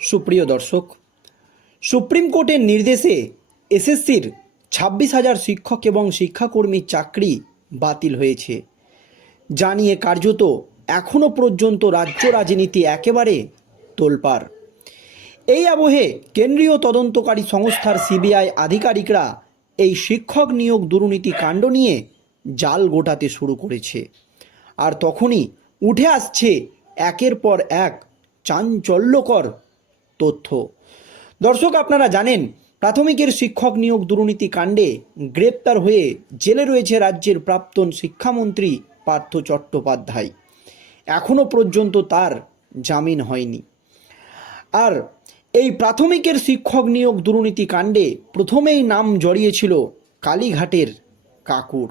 সুপ্রিয় দর্শক, সুপ্রিম কোর্টের নির্দেশে এসএসসির ছাব্বিশ হাজার শিক্ষক এবং শিক্ষাকর্মীর চাকরি বাতিল হয়েছে। জানিয়ে কার্যত এখনও পর্যন্ত রাজ্য রাজনীতি একেবারে তোলপাড়। এই আবহে কেন্দ্রীয় তদন্তকারী সংস্থার সিবিআই আধিকারিকরা এই শিক্ষক নিয়োগ দুর্নীতি কাণ্ড নিয়ে জাল গোটাতে শুরু করেছে। আর তখনই উঠে আসছে একের পর এক চাঞ্চল্যকর তথ্য। দর্শক, আপনারা জানেন, প্রাথমিকের শিক্ষক নিয়োগ দুর্নীতি কাণ্ডে গ্রেপ্তার হয়ে জেলে রয়েছে রাজ্যের প্রাক্তন শিক্ষামন্ত্রী পার্থ চট্টোপাধ্যায়। এখনও পর্যন্ত তার জামিন হয়নি। আর এই প্রাথমিকের শিক্ষক নিয়োগ দুর্নীতি কাণ্ডে প্রথমেই নাম জড়িয়েছিল কালীঘাটের কাকুর।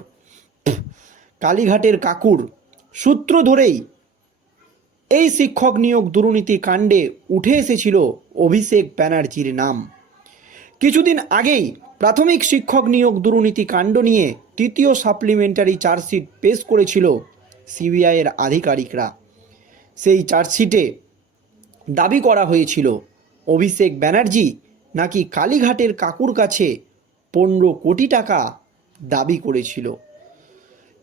কালীঘাটের কাকুর সূত্র ধরেই এই শিক্ষক নিয়োগ দুর্নীতি কাণ্ডে উঠে এসেছিল অভিষেক ব্যানার্জির নাম। কিছুদিন আগেই প্রাথমিক শিক্ষক নিয়োগ দুর্নীতি কাণ্ড নিয়ে তৃতীয় সাপ্লিমেন্টারি চার্জশিট পেশ করেছিল সিবিআইয়ের আধিকারিকরা। সেই চার্জশিটে দাবি করা হয়েছিল, অভিষেক ব্যানার্জি নাকি কালীঘাটের কাকুর কাছে পনেরো কোটি টাকা দাবি করেছিল।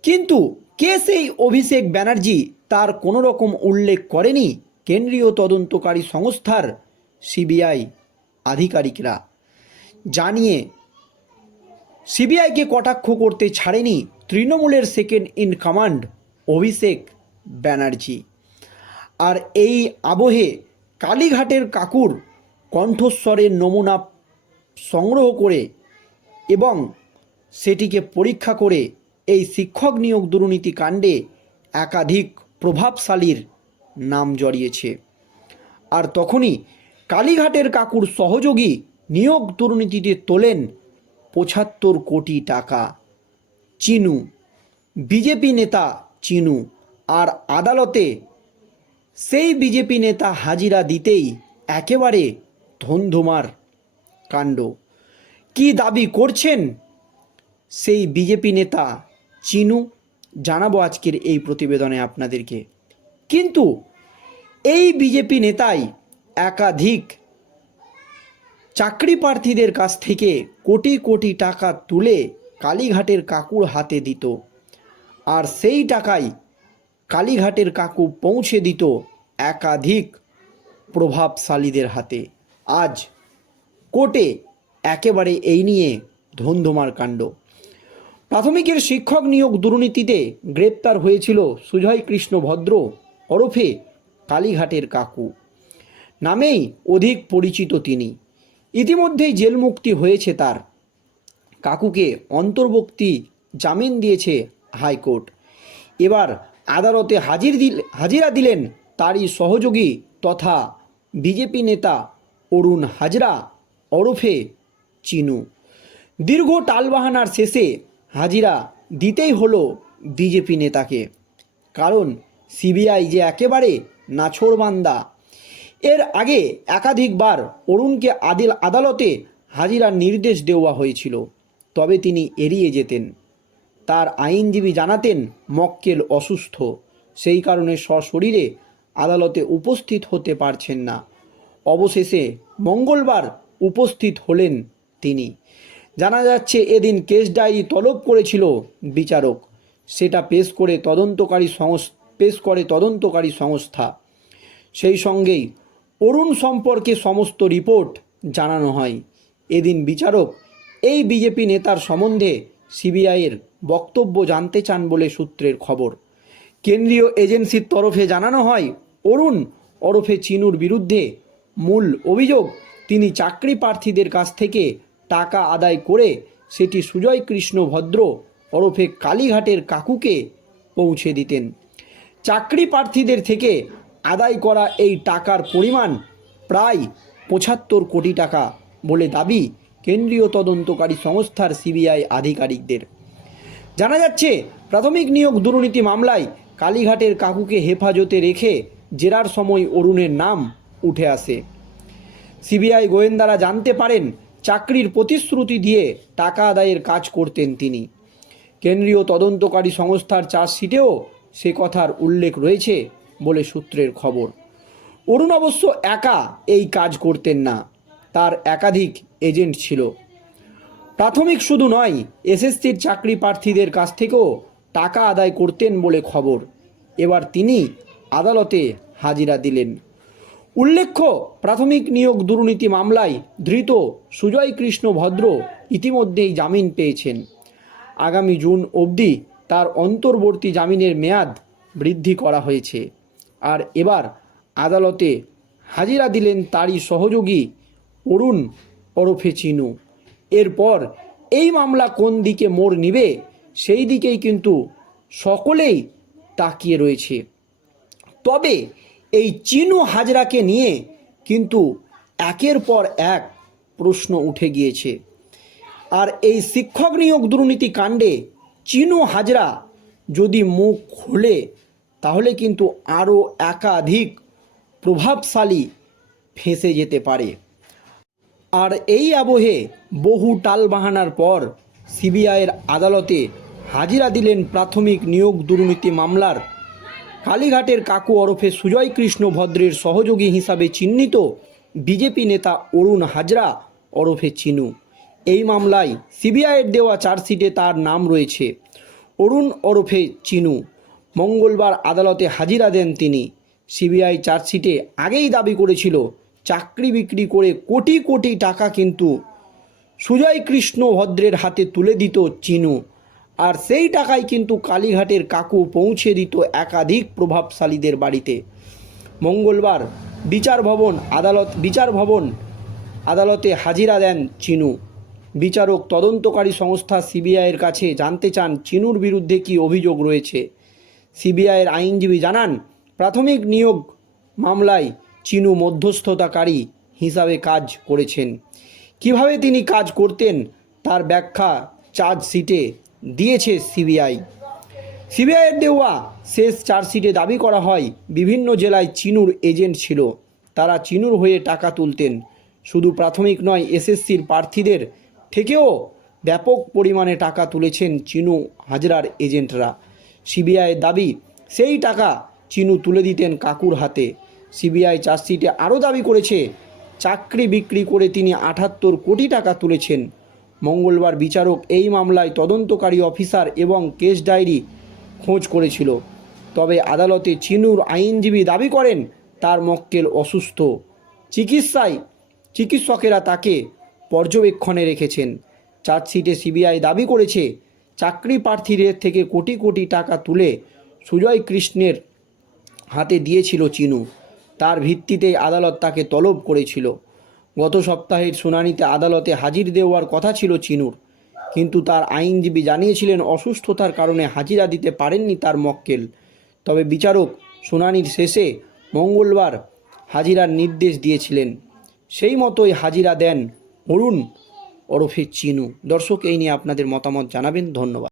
কিন্তু কে সেই অভিষেক ব্যানার্জি তার কোনো রকম উল্লেখ করেনি কেন্দ্রীয় তদন্তকারী সংস্থার সিবিআই আধিকারিকরা? জানিয়ে, সিবিআইকে কটাক্ষ করতে ছাড়েনি তৃণমূলের second in command Abhishek Banerjee. আর এই আবহে কালীঘাটের কাকুর কণ্ঠস্বরের নমুনা সংগ্রহ করে এবং সেটিকে পরীক্ষা করে এই শিক্ষক নিয়োগ দুর্নীতি কাণ্ডে একাধিক প্রভাবশালীর নাম জড়িয়েছে। আর তখনই কালীঘাটের কাকুর সহযোগী নিয়োগ দুর্নীতিতে তোলেন পঁচাত্তর কোটি টাকা। চিনু, বিজেপি নেতা চিনু, আর আদালতে সেই বিজেপি নেতা হাজিরা দিতেই একেবারে ধন্ধুমার কাণ্ড। কি দাবি করছেন সেই বিজেপি নেতা চিনু জানাব আজকের এই প্রতিবেদনে আপনাদেরকে। কিন্তু এই বিজেপি নেতাই একাধিক চাকরি প্রার্থীদের কাছ থেকে কোটি কোটি টাকা তুলে কালীঘাটের কাকুর হাতে দিত। আর সেই টাকাই কালীঘাটের কাকু পৌঁছে দিত একাধিক প্রভাবশালীদের হাতে। আজ কোর্টে একেবারে এই নিয়ে ধন্ধমার কাণ্ড। প্রাথমিকের শিক্ষক নিয়োগ দুর্নীতিতে গ্রেপ্তার হয়েছিল সুজয় কৃষ্ণ ভদ্র, ওরফে কালীঘাটের কাকু। নামেই অধিক পরিচিত তিনি। ইতিমধ্যেই জেল মুক্তি হয়েছে তার। কাকুকে অন্তর্বর্তী জামিন দিয়েছে হাইকোর্ট। এবার আদালতে হাজির দিল, হাজিরা দিলেন তারই সহযোগী তথা বিজেপি নেতা অরুণ হাজরা, ওরফে চিনু। দীর্ঘ টালবাহানার শেষে হাজিরা দিতেই হলো বিজেপি নেতাকে। কারণ সিবিআই যে একেবারে নাছোড়বান্দা এর আগে একাধিকবার অরুণকে আদিল আদালতে হাজিরার নির্দেশ দেওয়া হয়েছিল, তবে তিনি এড়িয়ে যেতেন। তার আইনজীবী জানাতেন মক্কেল অসুস্থ, সেই কারণে সশরীরে আদালতে উপস্থিত হতে পারছেন না। অবশেষে মঙ্গলবার উপস্থিত হলেন তিনি। জানা যাচ্ছে এদিন কেস ডায়েরি তলব করেছিল বিচারক। সেটা পেশ করে তদন্তকারী সংস, পেশ করে তদন্তকারী সংস্থা। সেই সঙ্গেই অরুণ সম্পর্কে সমস্ত রিপোর্ট জানানো হয়। এদিন বিচারক এই বিজেপি নেতার সম্বন্ধে সিবিআইয়ের বক্তব্য জানতে চান বলে সূত্রের খবর। কেন্দ্রীয় এজেন্সির তরফে জানানো হয়, অরুণ ওরফে চিনুর বিরুদ্ধে মূল অভিযোগ, তিনি চাকরি প্রার্থীদের কাছ থেকে টাকা আদায় করে সেটি সুজয় কৃষ্ণ ভদ্র ওরফে কালীঘাটের কাকুকে পৌঁছে দিতেন। চাকরি প্রার্থীদের থেকে আদায় করা এই টাকার পরিমাণ প্রায় পঁচাত্তর কোটি টাকা বলে দাবি কেন্দ্রীয় তদন্তকারী সংস্থার সিবিআই আধিকারিকদের। জানা যাচ্ছে, প্রাথমিক নিয়োগ দুর্নীতি মামলায় কালীঘাটের কাকুকে হেফাজতে রেখে জেরার সময় অরুণের নাম উঠে আসে। সিবিআই গোয়েন্দারা জানতে পারেন চাকরির প্রতিশ্রুতি দিয়ে টাকা আদায়ের কাজ করতেন তিনি। কেন্দ্রীয় তদন্তকারী সংস্থার চার্জশিটেও সে কথার উল্লেখ রয়েছে বলে সূত্রের খবর। অরুণ অবশ্য একা এই কাজ করতেন না, তার একাধিক এজেন্ট ছিল। প্রাথমিক শুধু নয়, এসএসসির চাকরি প্রার্থীদের কাছ থেকেও টাকা আদায় করতেন বলে খবর। এবার তিনি আদালতে হাজিরা দিলেন। উল্লেখ্য, প্রাথমিক নিয়োগ দুর্নীতি মামলায় ধৃত সুজয় কৃষ্ণ ভদ্র ইতিমধ্যেই জামিন পেয়েছেন। আগামী জুন অবধি তার অন্তর্বর্তী জামিনের মেয়াদ বৃদ্ধি করা হয়েছে। আর এবার আদালতে হাজিরা দিলেন তারই সহযোগী অরুণ ওরফে চিনু। এরপর এই মামলা কোন দিকে মোড় নিবে, সেই দিকেই কিন্তু সকলেই তাকিয়ে রয়েছে। তবে এই চিনু হাজরাকে নিয়ে কিন্তু একের পর এক প্রশ্ন উঠে গিয়েছে। আর এই শিক্ষক নিয়োগ দুর্নীতি কাণ্ডে চিনু হাজরা যদি মুখ খোলে, তাহলে কিন্তু আরও একাধিক প্রভাবশালী ফেঁসে যেতে পারে। আর এই আবহে বহু টালবাহানার পর সিবিআইয়ের আদালতে হাজিরা দিলেন প্রাথমিক নিয়োগ দুর্নীতি মামলার কালীঘাটের কাকু ওরফে সুজয় কৃষ্ণ ভদ্রের সহযোগী হিসাবে চিহ্নিত বিজেপি নেতা অরুণ হাজরা ওরফে চিনু। এই মামলায় সিবিআইয়ের দেওয়া চার্জশিটে তার নাম রয়েছে। অরুণ ওরফে চিনু। মঙ্গলবার আদালতে হাজিরা দেন তিনি। সিবিআই চার্জশিটে আগেই দাবি করেছিল, চাকরি বিক্রি করে কোটি কোটি টাকা কিন্তু সুজয় কৃষ্ণ ভদ্রের হাতে তুলে দিত চিনু। আর সেই টাকাই কিন্তু কালীঘাটের কাকু পৌঁছে দিত একাধিক প্রভাবশালীদের বাড়িতে। মঙ্গলবার বিচার ভবন আদালত বিচার ভবন আদালতে হাজিরা দেন চিনু। বিচারক তদন্তকারী সংস্থা সিবিআইয়ের কাছে জানতে চান চিনুর বিরুদ্ধে কী অভিযোগ রয়েছে। সিবিআইয়ের আইনজীবী জানান, প্রাথমিক নিয়োগ মামলায় চিনু মধ্যস্থতাকারী হিসাবে কাজ করেছেন। কীভাবে তিনি কাজ করতেন তার ব্যাখ্যা চার্জশিটে দিয়েছে সিবিআই। সিবিআইয়ের দেওয়া শেষ চার্জশিটে দাবি করা হয়, বিভিন্ন জেলায় চিনুর এজেন্ট ছিল। তারা চিনুর হয়ে টাকা তুলতেন। শুধু প্রাথমিক নয়, এসএসসির প্রার্থীদের থেকেও ব্যাপক পরিমাণে টাকা তুলেছেন চিনু হাজরার এজেন্টরা। সিবিআইয়ের দাবি, সেই টাকা চিনু তুলে দিতেন কাকুর হাতে। সিবিআই চার্জশিটে আরও দাবি করেছে, চাকরি বিক্রি করে তিনি আটাত্তর কোটি টাকা তুলেছেন। মঙ্গলবার বিচারক এই মামলায় তদন্তকারী অফিসার এবং কেস ডায়েরি খোঁজ করেছিল। তবে আদালতে চিনুর আইনজীবী দাবি করেন, তার মক্কেল অসুস্থ। চিকিৎসায় চিকিৎসকেরা তাকে পর্যবেক্ষণে রেখেছেন। চার্জশিটে সিবিআই দাবি করেছে, চাকরি প্রার্থীদের থেকে কোটি কোটি টাকা তুলে সুজয় কৃষ্ণের হাতে দিয়েছিল চিনু। তার ভিত্তিতেই আদালত তাকে তলব করেছিল। গত সপ্তাহের শুনানিতে আদালতে হাজির দেওয়ার কথা ছিল চিনুর। কিন্তু তার আইনজীবী জানিয়েছিলেন অসুস্থতার কারণে হাজিরা দিতে পারেননি তার মক্কেল। তবে বিচারক শুনানির শেষে মঙ্গলবার হাজিরার নির্দেশ দিয়েছিলেন। সেই মতোই হাজিরা দেন অরুণ ওরফে চিনু। দর্শক, এই নিয়ে আপনাদের মতামত জানাবেন। ধন্যবাদ।